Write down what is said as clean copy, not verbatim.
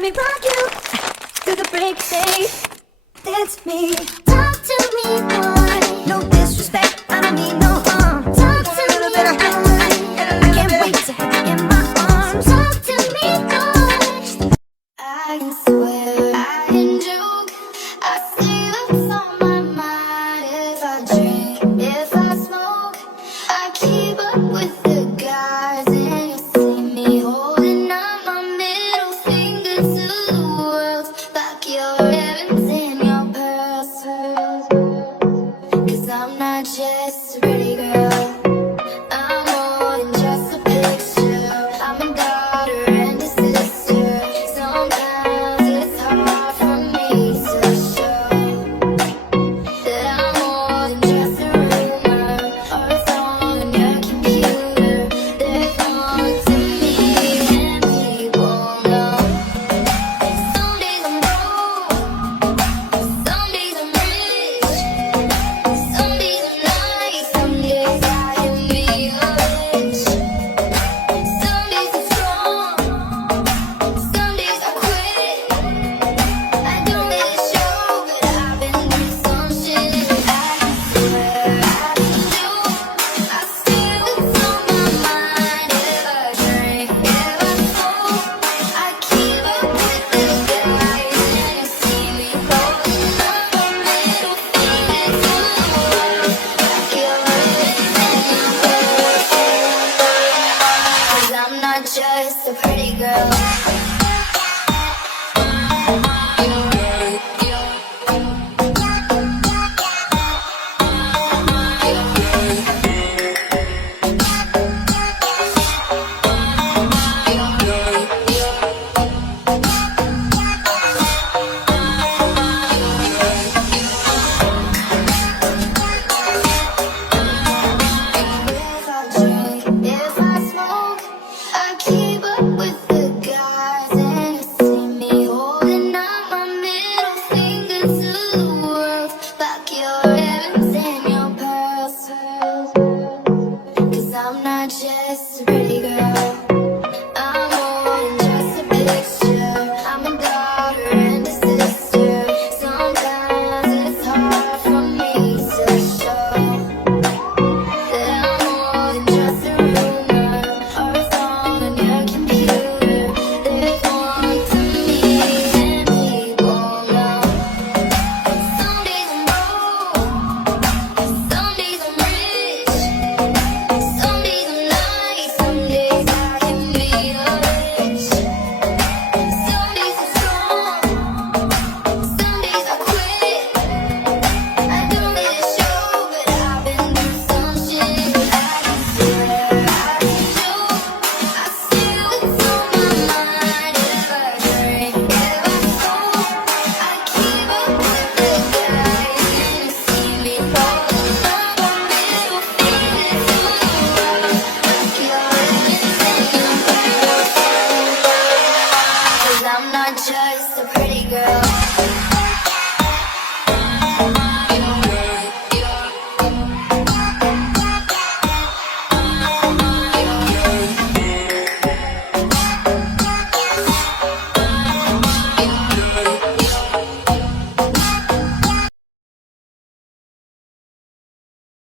Let me rock you to the break of day. Dance with me, talk to me, boy. No disrespect, I don't mean no harm. Talk to me, boy. I can't wait to have you in my arms. Talk to me, boy. I